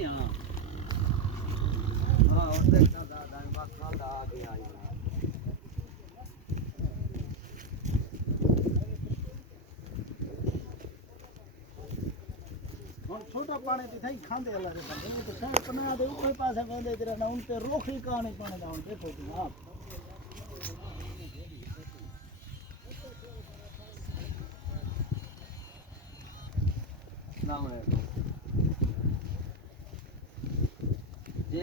नहीं हां हां और देखता दादा बात खादा आ गया ਹੁਣ ਛੋਟਾ ਪਾਣੀ ਤੇ ਥਈ ਖਾਂਦੇ ਅੱਲਾ ਦੇ ਬੰਦੇ ਤੇ ਸ਼ਾਇਦ ਪਨਾ ਦੇ ਉੱਪਰ ਪਾਸੇ ਬੰਦੇ ਤੇਰਾ ਨਾ ਉਨ ਤੇ ਰੋਖੀ ਕਾਣੀ ਪਾਣੀ ਦਾ ਹੁਣ ਦੇਖੋ ਤੁਸੀਂ ਆਪ अस्सलाम वालेकुम जी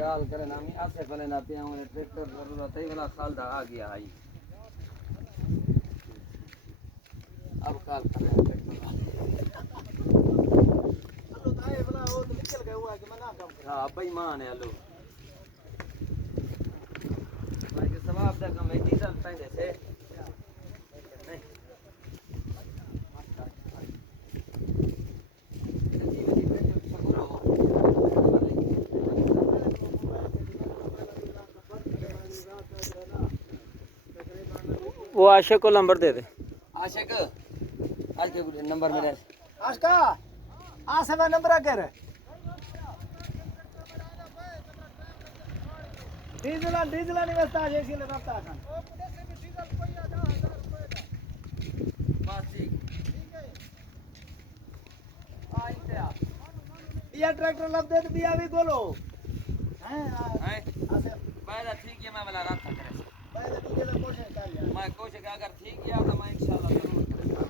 गाल करे नामी आसे पहले ना पे हमारे ट्रैक्टर जरूरत है वाला साल दा आ गया है अब काल करे ट्रैक्टर अल्लो ताए वाला वो तो निकल गया हुआ है कि मैं ना काम हां बेईमान है अल्लो भाई के सवाब दा कम है डीजल पहले से वो आशिक को नंबर दे दे आशिक आज के नंबर मेरे आशका आ सब नंबर कर डीजल नहीं बसता है इसी लिए रखता है बात ठीक आई ते ये ट्रैक्टर लब दे तो बिया भी बोलो हैं हैं आसे पहला ठीक है मैं वाला रात तक करे पहले डीजल कोशिश कर लिया मैं कोशिश अगर ठीक किया तो मैं इंशाल्लाह जरूर करूंगा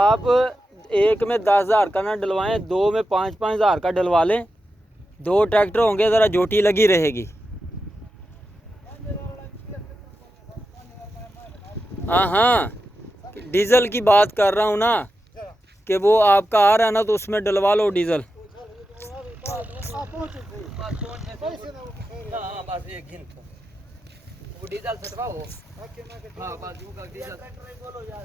आप एक में 10,000 का ना डलवाएं, दो में 5-5 हज़ार का डलवा लें। 2 ट्रैक्टर होंगे, ज़रा जोटी लगी रहेगी। हाँ हाँ, डीज़ल की बात कर रहा हूँ ना कि वो आपका आ रहा है ना तो उसमें डलवा लो डीज़ल। हां बस एक गिन तो वो डीजल सटवाओ हां बस वो का डीजल ट्रैक्टर बोलो यार